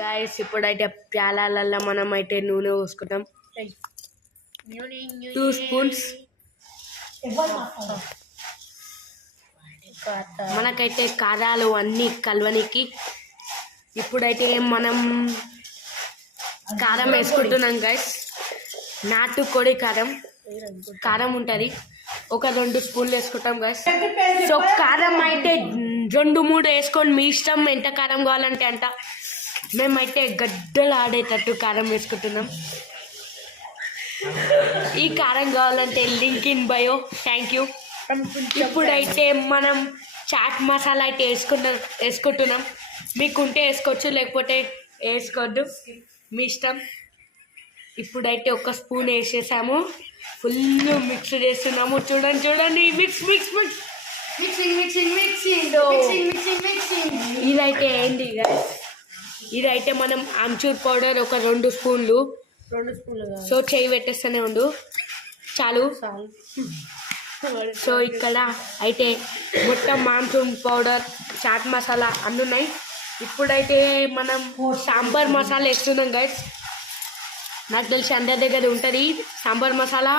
Guys ఇప్పుడైతే ప్యాలాలల్లో మనం అయితే నూనె పోసుకుంటాం 2 స్పూన్స్. మనకైతే కారాలు అన్నీ కలవనికి ఇప్పుడైతే మనం కారం వేసుకుంటున్నాం గైస్. నాటుకోడి కారం ఉంటుంది, ఒక 2 స్పూన్లు వేసుకుంటాం గైస్. సో కారం అయితే 2-3 వేసుకొని మీ ఇష్టం, ఎంత కారం కావాలంటే అంట. మేమైతే గడ్డలు ఆడేటట్టు కారం వేసుకుంటున్నాం. ఈ కారం కావాలంటే link in bio. Thank you. ఇప్పుడైతే మనం చాట్ మసాలా అయితే వేసుకుంటున్నాం. మీకుంటే వేసుకోవచ్చు, లేకపోతే వేసుకోవద్దు, మీ ఇష్టం. ఇప్పుడైతే 1 స్పూన్ వేసేసాము, ఫుల్ మిక్స్ చేస్తున్నాము. చూడండి మిక్స్ మిక్స్ మిక్స్ ఇదైతే ఏంటి గైస్, ఇదైతే మనం ఆమ్చూర్ పౌడర్ ఒక 2 స్పూన్లు. సో చేయి పెట్టేస్తూనే ఉండు, చాలు. సో ఇక్కడ అయితే మొత్తం ఆమ్చూర్ పౌడర్, చాట్ మసాలా అన్నీ ఉన్నాయి. ఇప్పుడైతే మనం సాంబార్ మసాలా వేస్తున్నాం గైస్. నాకు తెలిసి అందరి దగ్గర ఉంటుంది సాంబార్ మసాలా.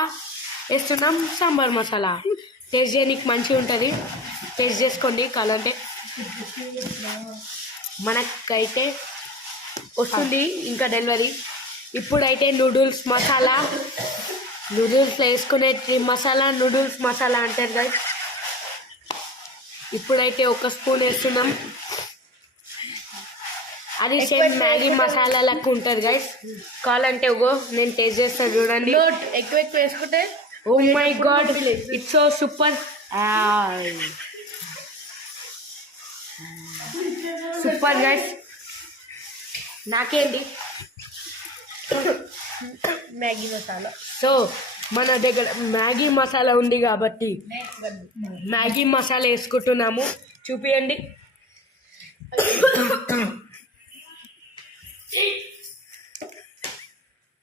వేస్తున్నాం సాంబార్ మసాలా. టేస్ట్ చేయడానికి మంచిగా ఉంటుంది, టేస్ట్ చేసుకోండి కావాలంటే. మనకైతే వస్తుంది ఇంకా డెలివరీ. ఇప్పుడైతే నూడిల్స్ మసాలా, నూడిల్స్లో వేసుకునే మసాలా నూడిల్స్ మసాలా అంటారు గైస్. ఇప్పుడైతే 1 స్పూన్ వేస్తున్నాం. అది సేమ్ మ్యాగీ మసాలా లెక్క ఉంటుంది గైస్. కావాలంటే నేను టేస్ట్ చేస్తాను, చూడండి. ఎక్కువ వేసుకుంటే oh my god, it's so super super guys. నాకేంటి మ్యాగీ మసాలా. సో మన దగ్గర మ్యాగీ మసాలా ఉంది కాబట్టి మ్యాగీ మసాలా వేసుకుంటున్నాము. చూపియండి.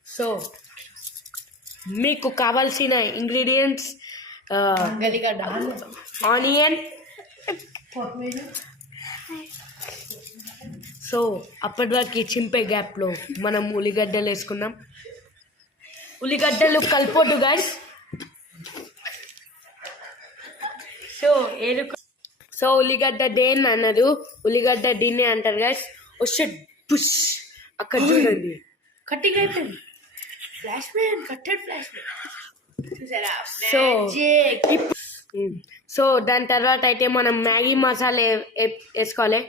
సో మీకు కావాల్సిన ఇంగ్రీడియంట్స్ ఆనియన్. సో అప్పటి వరకు చింపే గ్యాప్లో మనం ఉల్లిగడ్డలు వేసుకున్నాం. ఉల్లిగడ్డలు కలిపొద్దు గాయస్. సో ఉల్లిగడ్డ దేన్ని అన్నారు, ఉల్లిగడ్డ దీన్నే అంటారు గాయస్. వస్తే పుష్ అక్కడ చూడండి కట్టింగ్ అయిపోయింది. Flash man, కట్టెడ్ flash man. So దాని తర్వాత అయితే మనం మ్యాగీ మసాలా వేసుకోవాలి.